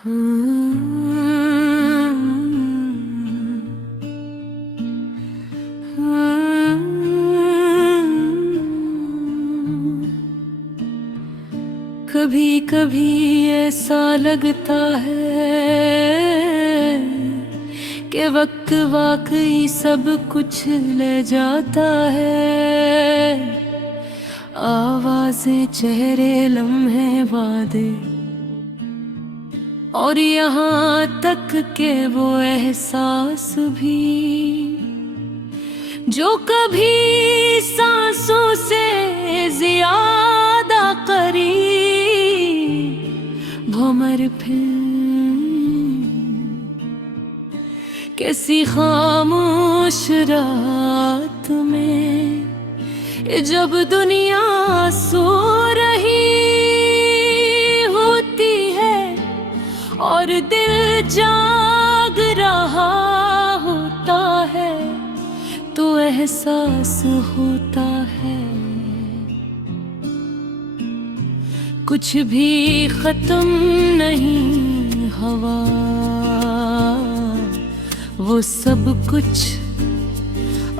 कभी कभी ऐसा लगता है कि वक्त वाकई सब कुछ ले जाता है। आवाज़ें, चेहरे, लम्हे, वादे, और यहाँ तक के वो एहसास भी जो कभी सांसों से ज्यादा करीब, भंवर कैसी खामोश रात में, जब दुनिया सो रही होती है और दिल जाग रहा होता है, तो एहसास होता है कुछ भी खत्म नहीं। हवा, वो सब कुछ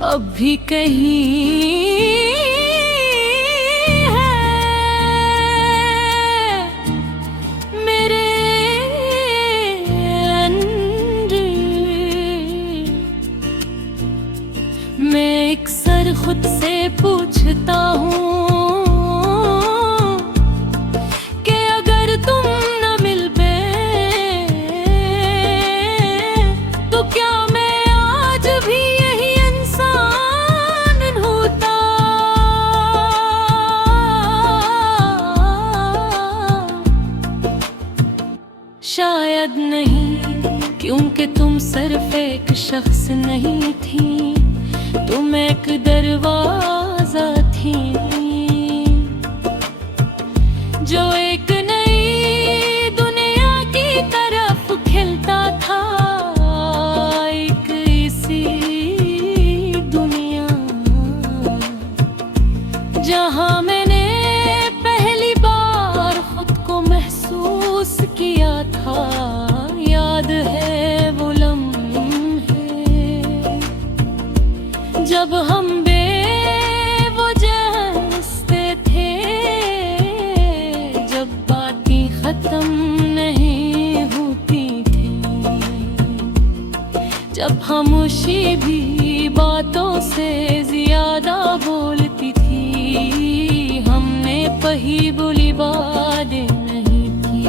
अब भी कहीं अक्सर खुद से पूछता हूँ कि अगर तुम न मिल पे तो क्या मैं आज भी यही इंसान होता। शायद नहीं, क्योंकि तुम सिर्फ एक शख्स नहीं थी, तुम एक दरवाजा थी जो एक नई दुनिया की तरफ खिलता था। एक ऐसी दुनिया जहां मैंने पहली बार खुद को महसूस किया था। याद है वो जब हम बेवजह हंसते थे, जब बातें खत्म नहीं होती थी, जब खामोशी भी बातों से ज्यादा बोलती थी। हमने कही बुरी बातें नहीं की,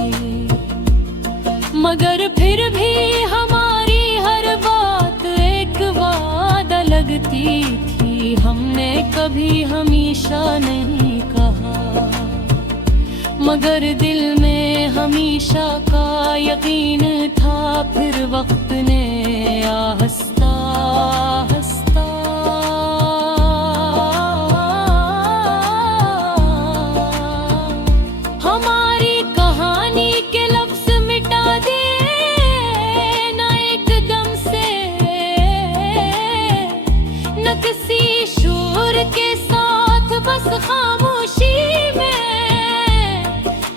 मगर फिर भी हमारी हर बात एक वादा लगती थी। हमने कभी हमेशा नहीं कहा, मगर दिल में हमेशा का यकीन था। फिर वक्त ने आहिस्ता आहिस्ता हमारी कहानी के लफ्ज मिटा दिए, ना एकदम से, न किसी शोर के साथ, बस खामोशी में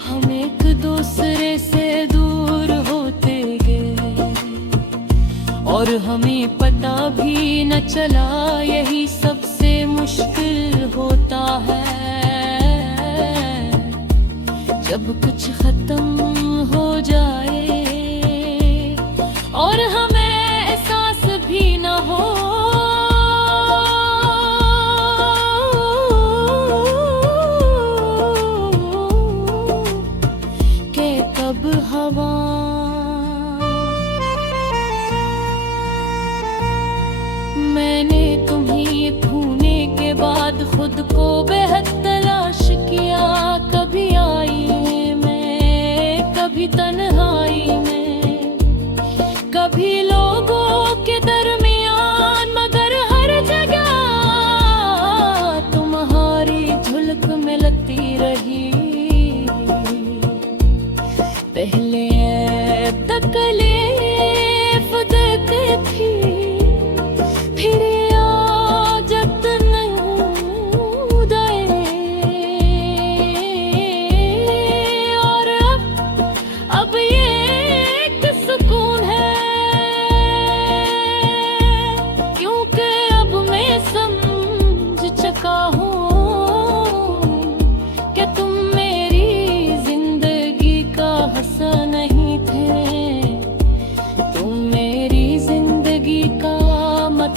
हम एक दूसरे से दूर होते गए और हमें पता भी न चला। यही सबसे मुश्किल होता है, जब कुछ खत्म हो जाए और हमें एहसास भी न हो कि कब हवा मैंने तुम्हें भूलने के बाद खुद को बेहद तलाश किया। कभी आई मैं, कभी तन्हाई में, कभी लोगों के दरमियान, मगर हर जगह तुम्हारी झलक मिलती रही। पहले तकलीफ देती थी, फिर आदत नहीं गए, और अब ये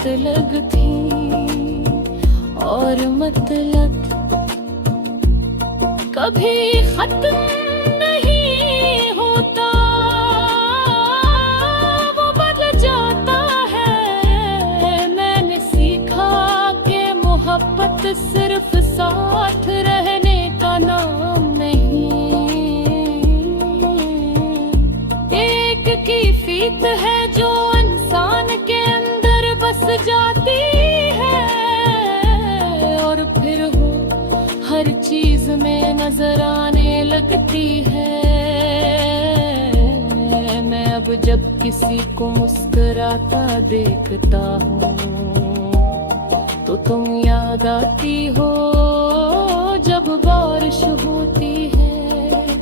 मतलब थी और मतलब कभी खत्म नहीं होता, वो बदल जाता है। मैंने सीखा कि मोहब्बत सिर्फ साथ रहने का नाम नहीं, एक कैफियत है जो इंसान के अंदर बस जाती है और फिर वो हर चीज में नजर आने लगती है। मैं अब जब किसी को मुस्कुराता देखता हूँ तो तुम याद आती हो, जब बारिश होती है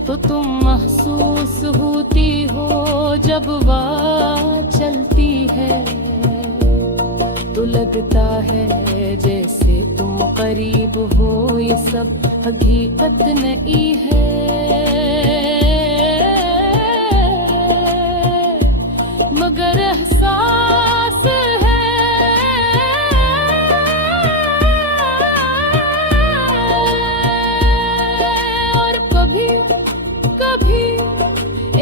तो तुम महसूस होती हो, जब वाह चलती है तो लगता है जैसे तुम करीब हो। ये सब हकीकत नहीं है, मगर एहसास है। और कभी कभी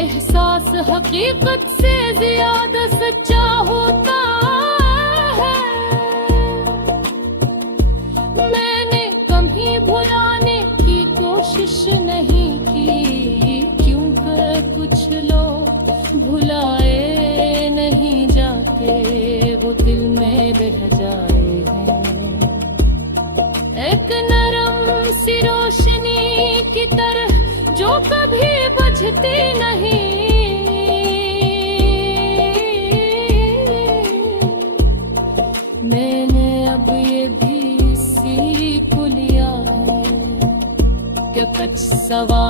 एहसास हकीकत से ज्यादा सच्चा होता है। मैंने कभी भुलाने की कोशिश नहीं की, क्योंकि कुछ लोग भुलाए नहीं जाते, वो दिल में रह जाए हैं। एक नरम सी रोशनी की तरह जो कभी बुझती नहीं, मैंने अब ये भी सीख लिया है कि कुछ सवाल